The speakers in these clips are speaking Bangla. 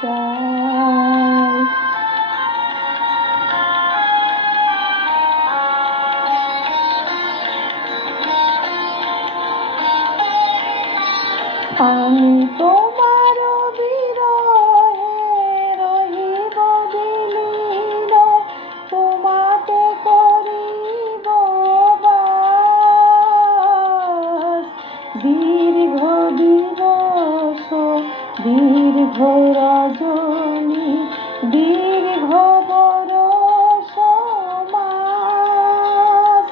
চাই। আমি তোমার বিরহে রহিব বিলীন, তোমাতে করিব বাস। দীর্ঘ দিবস দীর্ঘ রজনী দীর্ঘ বরষ মাস,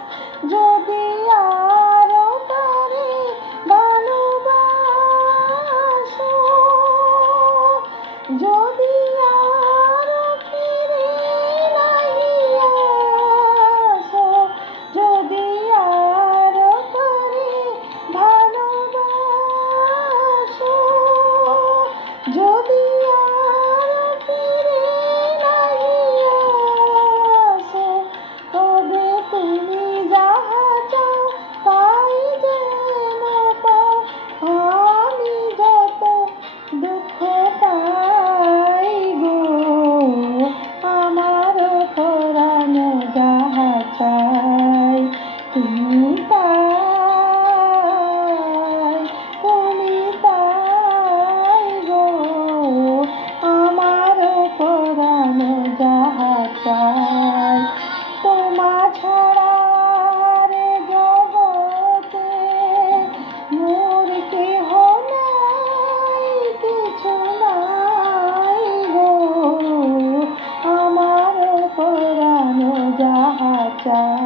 যদি আরো তারে ভালোবাসো, যদি আরো ফিরে নাই আসো, যদি আরো তারে ভালোবাসো, যদি আরো ফিরে নাই আসো, তবে তুমি যাহা চাও তাই যেন পাও। আমি যত দুঃখ পাই গো, আমার পরানো যাহা চাই তুমি তাই, তুমি তাই গো, আমার পরানো যাহা চাই। তোমা ছাড়া রে জগতে মোর কেহ নাই, কিছু নাই গো, আমার পরানো যাহা চাই।